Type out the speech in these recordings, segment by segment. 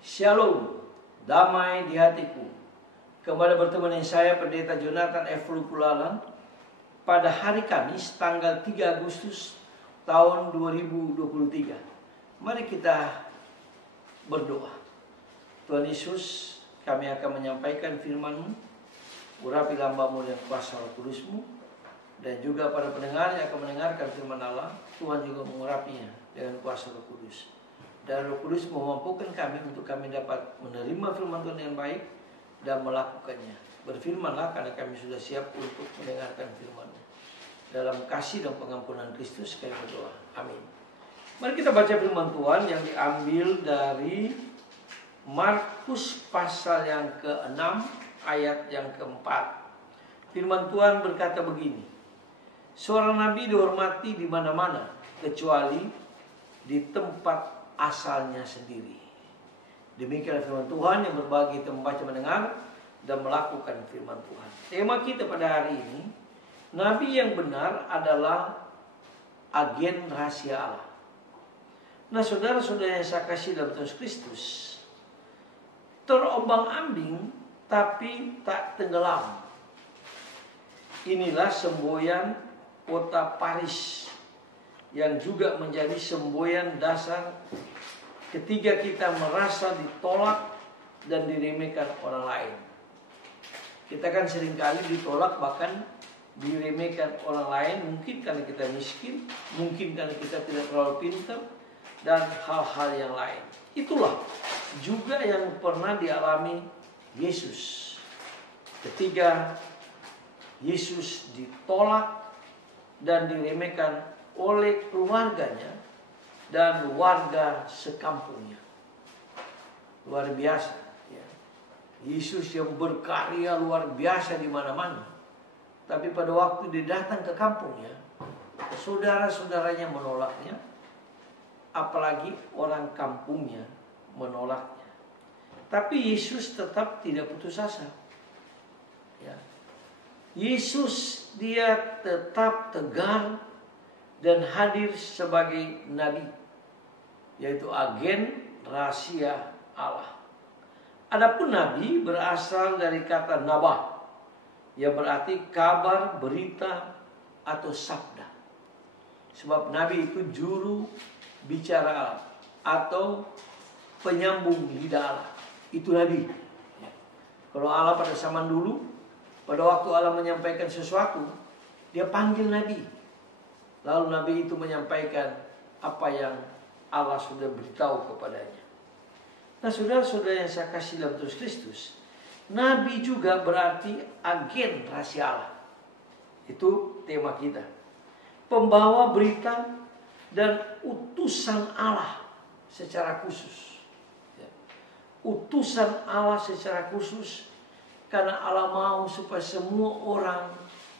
Shalom, damai di hatiku. Kembali bertemu dengan saya Pendeta Jonathan F. Lukulalan pada hari Kamis tanggal 3 Agustus tahun 2023. Mari kita berdoa. Tuhan Yesus, kami akan menyampaikan firman-Mu. Urapi hamba-Mu dengan kuasa Roh Kudus-Mu, dan juga para pendengar yang akan mendengarkan firman Allah, Tuhan juga mengurapinya dengan kuasa Roh Kudus. Dan Roh Kudus memampukan kami untuk kami dapat menerima firman Tuhan dengan baik dan melakukannya. Berfirmanlah karena kami sudah siap untuk mendengarkan firman-Mu. Dalam kasih dan pengampunan Kristus kami berdoa. Amin. Mari kita baca firman Tuhan yang diambil dari Markus pasal yang ke-6 ayat yang ke-4. Firman Tuhan berkata begini: seorang nabi dihormati di mana-mana kecuali di tempat asalnya sendiri. Demikian firman Tuhan yang berbagi kita membaca, mendengar, dan melakukan firman Tuhan. Tema kita pada hari ini, nabi yang benar adalah agen rahasia Allah. Nah, saudara-saudara yang saya kasih dalam Tuhan Kristus, terombang-ambing tapi tak tenggelam. Inilah semboyan kota Paris yang juga menjadi semboyan dasar ketika kita merasa ditolak dan diremehkan orang lain. Kita kan seringkali ditolak bahkan diremehkan orang lain, mungkin karena kita miskin, mungkin karena kita tidak terlalu pintar, dan hal-hal yang lain. Itulah juga yang pernah dialami Yesus ketika Yesus ditolak dan diremehkan oleh keluarganya dan warga sekampungnya. Luar biasa, ya. Yesus yang berkarya luar biasa di mana-mana, tapi pada waktu dia datang ke kampungnya, saudara-saudaranya menolaknya, apalagi orang kampungnya menolaknya. Tapi Yesus tetap tidak putus asa. Ya. Yesus dia tetap tegar dan hadir sebagai nabi, yaitu agen rahasia Allah. Adapun nabi berasal dari kata nabah, yang berarti kabar, berita, atau sabda. Sebab nabi itu juru bicara Allah atau penyambung lidah Allah. Itu nabi. Kalau Allah pada zaman dulu, pada waktu Allah menyampaikan sesuatu, dia panggil nabi. Lalu nabi itu menyampaikan apa yang Allah sudah beritahu kepadanya. Nah, saudara-saudara yang saya kasih dalam Tuhan Kristus, nabi juga berarti agen rahasia Allah. Itu tema kita. Pembawa berita dan utusan Allah secara khusus. Utusan Allah secara khusus karena Allah mau supaya semua orang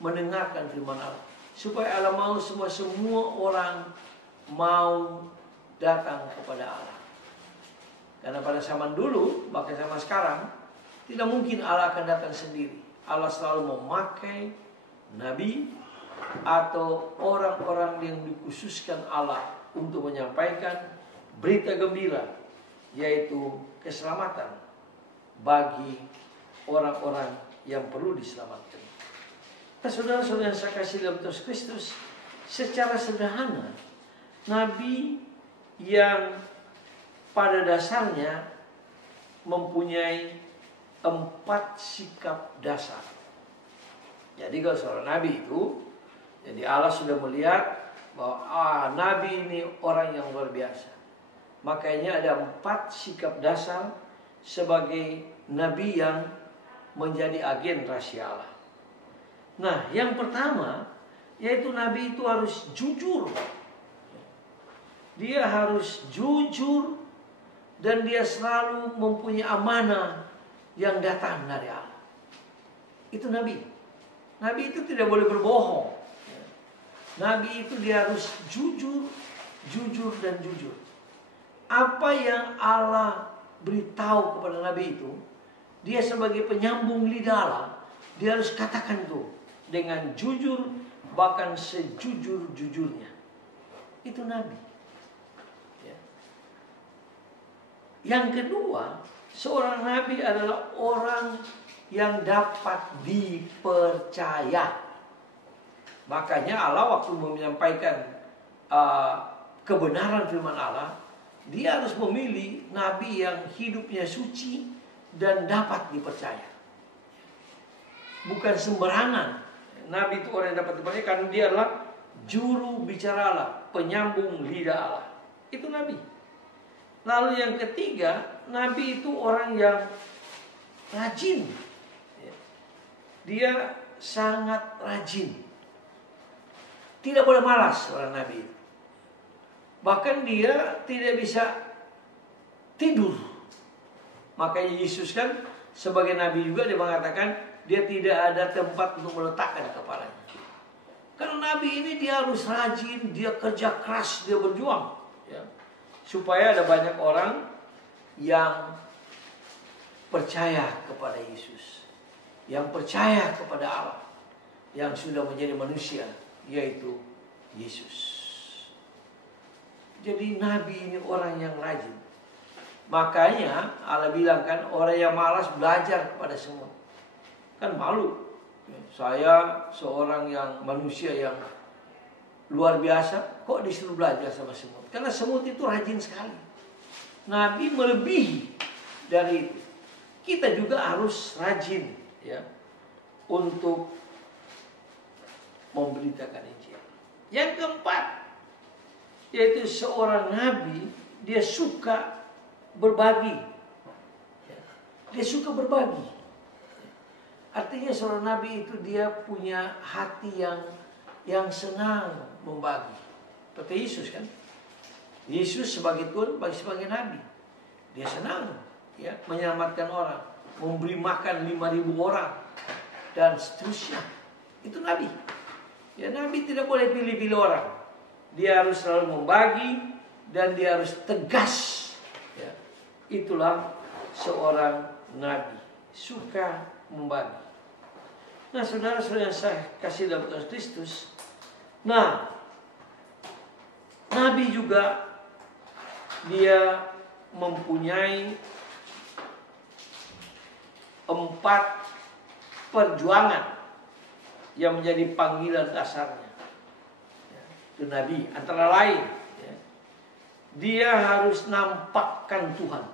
mendengarkan firman Allah, supaya Allah mau semua orang mau datang kepada Allah. Karena pada zaman dulu, bahkan zaman sekarang, tidak mungkin Allah akan datang sendiri. Allah selalu memakai nabi atau orang-orang yang dikhususkan Allah untuk menyampaikan berita gembira, yaitu keselamatan bagi orang-orang yang perlu diselamatkan. Nah, saudara-saudara yang saya kasih dalam Tuhan Kristus, secara sederhana, nabi yang pada dasarnya mempunyai 4 sikap dasar. Jadi kalau seorang nabi itu, jadi Allah sudah melihat bahwa nabi ini orang yang luar biasa. Makanya ada 4 sikap dasar sebagai nabi yang menjadi agen rahasia Allah. Nah, yang pertama, yaitu nabi itu harus jujur. Dia harus jujur dan dia selalu mempunyai amanah yang datang dari Allah. Itu nabi. Nabi itu tidak boleh berbohong. Nabi itu dia harus jujur, jujur dan jujur. Apa yang Allah beritahu kepada nabi itu, dia sebagai penyambung lidah Allah, dia harus katakan itu dengan jujur, bahkan sejujur-jujurnya. Itu nabi. Ya. Yang kedua, seorang nabi adalah orang yang dapat dipercaya. Makanya Allah waktu menyampaikan kebenaran firman Allah, dia harus memilih nabi yang hidupnya suci dan dapat dipercaya. Bukan sembarangan. Nabi itu orang yang dapat dipercaya karena dia adalah juru bicara Allah, penyambung lidah Allah. Itu nabi. Lalu yang ketiga, nabi itu orang yang rajin. Dia sangat rajin. Tidak boleh malas orang nabi itu. Bahkan dia tidak bisa tidur. Makanya Yesus kan sebagai nabi juga dia mengatakan dia tidak ada tempat untuk meletakkan kepalanya. Karena nabi ini dia harus rajin, dia kerja keras, dia berjuang, ya. Supaya ada banyak orang yang percaya kepada Yesus, yang percaya kepada Allah, yang sudah menjadi manusia, yaitu Yesus. Jadi nabi ini orang yang rajin. Makanya Allah bilang kan, orang yang malas belajar kepada semut. Kan malu. Saya seorang yang manusia yang luar biasa, kok disuruh belajar sama semut? Karena semut itu rajin sekali. Nabi melebihi dari itu. Kita juga harus rajin, ya, untuk memberitakan Injil. Yang keempat, yaitu seorang nabi, dia suka berbagi. Dia suka berbagi. Artinya seorang nabi itu dia punya hati yang senang membagi. Seperti Yesus kan. Yesus sebagai Tuhan, sebagai nabi, dia senang, ya, menyelamatkan orang, memberi makan 5.000 orang dan seterusnya. Itu nabi. Ya, nabi tidak boleh pilih-pilih orang. Dia harus selalu membagi dan dia harus tegas. Ya. Itulah seorang nabi, suka membagi. Nah, saudara-saudara yang saya kasih dalam Tuhan Kristus, nah, nabi juga dia mempunyai 4 perjuangan yang menjadi panggilan dasarnya. Itu nabi, antara lain, ya, dia harus nampakkan Tuhan.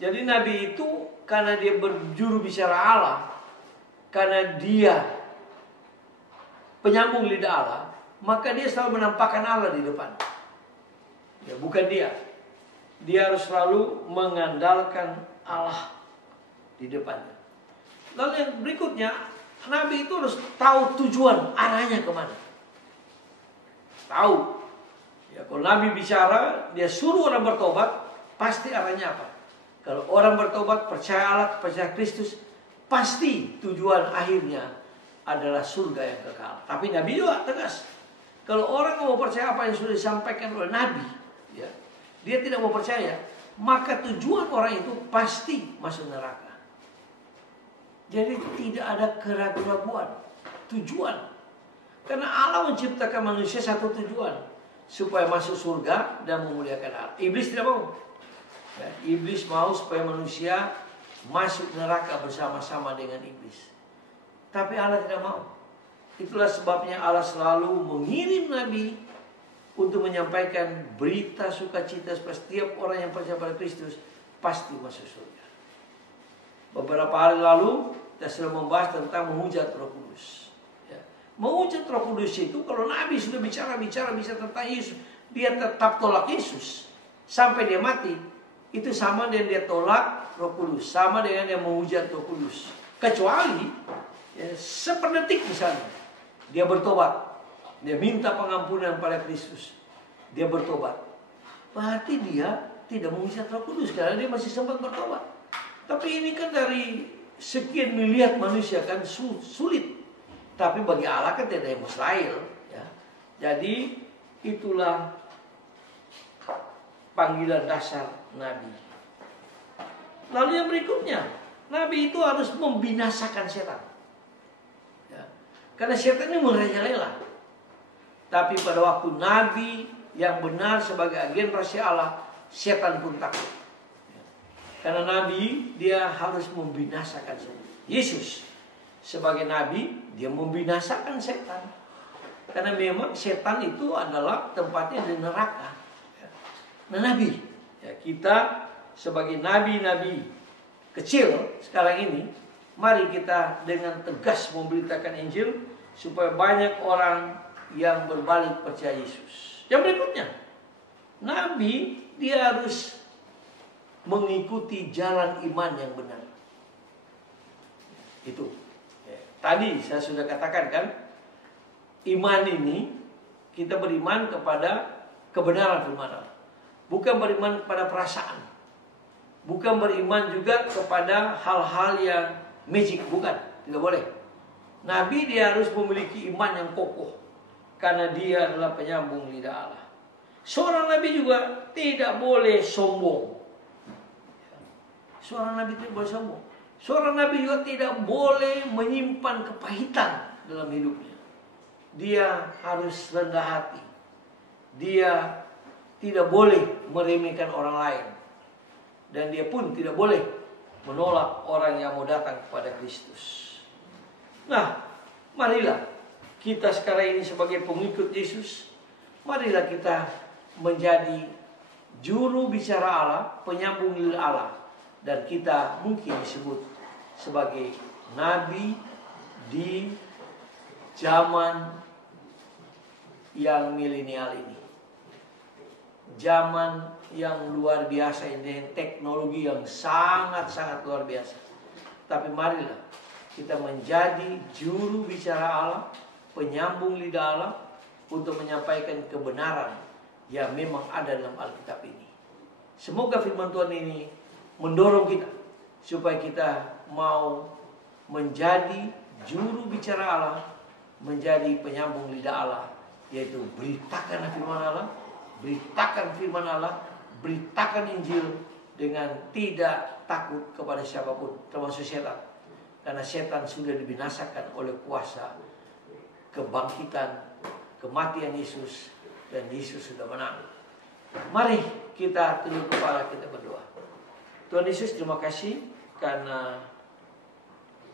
Jadi nabi itu karena dia berjuru bicara Allah, karena dia penyambung lidah Allah, maka dia selalu menampakkan Allah di depan. Ya, bukan dia. Dia harus selalu mengandalkan Allah di depannya. Lalu yang berikutnya, nabi itu harus tahu tujuan, arahnya kemana. Tahu. Ya, kalau nabi bicara, dia suruh orang bertobat, pasti arahnya apa? Kalau orang bertobat, percaya Allah, percaya Kristus, pasti tujuan akhirnya adalah surga yang kekal. Tapi nabi juga tegas. Kalau orang mau percaya apa yang sudah disampaikan oleh nabi, ya, dia tidak mau percaya, maka tujuan orang itu pasti masuk neraka. Jadi tidak ada keraguan-raguan. Tujuan. Karena Allah menciptakan manusia satu tujuan, supaya masuk surga dan memuliakan Allah. Iblis tidak mau. Ya, iblis mau supaya manusia masuk neraka bersama-sama dengan iblis. Tapi Allah tidak mau. Itulah sebabnya Allah selalu mengirim nabi untuk menyampaikan berita sukacita supaya setiap orang yang percaya pada Kristus pasti masuk surga. Beberapa hari lalu kita sudah membahas tentang menghujat Roh Kudus. Ya. Menghujat Roh Kudus itu kalau nabi sudah bicara tentang Yesus, dia tetap tolak Yesus sampai dia mati. Itu sama dengan dia tolak Roh Kudus, sama dengan dia menghujat Roh Kudus. Kecuali ya, seperdetik misalnya dia bertobat, dia minta pengampunan pada Kristus, dia bertobat, berarti dia tidak menghujat Roh Kudus karena dia masih sempat bertobat. Tapi ini kan dari sekian miliar manusia kan sulit. Tapi bagi Allah kan tidak ada yang mustahil, ya. Jadi itulah panggilan dasar nabi. Lalu yang berikutnya, nabi itu harus membinasakan setan. Ya. Karena setan ini merajalela. Tapi pada waktu nabi yang benar sebagai agen rahasia Allah setan pun takut. Karena nabi dia harus membinasakan semua. Yesus sebagai nabi dia membinasakan setan. Karena memang setan itu adalah tempatnya di neraka. Nah nabi, ya, kita sebagai nabi-nabi kecil sekarang ini, mari kita dengan tegas memberitakan Injil supaya banyak orang yang berbalik percaya Yesus. Yang berikutnya, nabi dia harus mengikuti jalan iman yang benar. Itu. Tadi saya sudah katakan kan, iman ini kita beriman kepada kebenaran firman Allah. Bukan beriman kepada perasaan. Bukan beriman juga kepada hal-hal yang magic, bukan. Tidak boleh. Nabi dia harus memiliki iman yang kokoh, karena dia adalah penyambung lidah Allah. Seorang nabi juga tidak boleh sombong. Seorang nabi tidak boleh sombong. Seorang nabi juga tidak boleh menyimpan kepahitan dalam hidupnya. Dia harus rendah hati. Dia tidak boleh meremehkan orang lain. Dan dia pun tidak boleh menolak orang yang mau datang kepada Kristus. Nah, marilah kita sekarang ini sebagai pengikut Yesus, marilah kita menjadi juru bicara Allah, penyambung lidah Allah. Dan kita mungkin disebut sebagai nabi di zaman yang milenial ini. Zaman yang luar biasa ini, teknologi yang sangat-sangat luar biasa. Tapi marilah kita menjadi juru bicara Allah, penyambung lidah Allah untuk menyampaikan kebenaran yang memang ada dalam Alkitab ini. Semoga firman Tuhan ini mendorong kita supaya kita mau menjadi juru bicara Allah, menjadi penyambung lidah Allah, yaitu beritakan firman Allah, beritakan firman Allah, beritakan Injil dengan tidak takut kepada siapapun, termasuk setan. Karena setan sudah dibinasakan oleh kuasa kebangkitan, kematian Yesus, dan Yesus sudah menang. Mari kita tunduk kepala, kita berdoa. Tuhan Yesus, terima kasih karena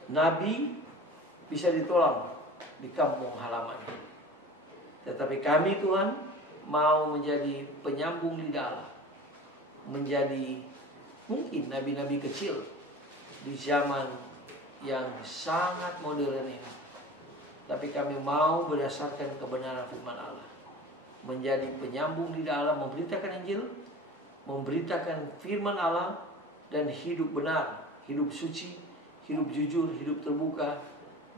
nabi bisa ditolong di kampung halaman. Tetapi kami Tuhan mau menjadi penyambung lidah Allah, menjadi mungkin nabi-nabi kecil di zaman yang sangat modern ini. Tapi kami mau berdasarkan kebenaran firman Allah, menjadi penyambung lidah Allah, memberitakan Injil, memberitakan firman Allah, dan hidup benar, hidup suci, hidup jujur, hidup terbuka,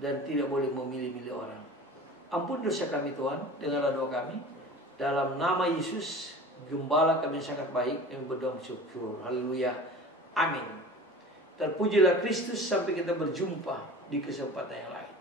dan tidak boleh memilih-milih orang. Ampun dosa kami Tuhan, dengarlah doa kami. Dalam nama Yesus, Gembala kami sangat baik, kami berdoa syukur. Haleluya. Amin. Terpujilah Kristus sampai kita berjumpa di kesempatan yang lain.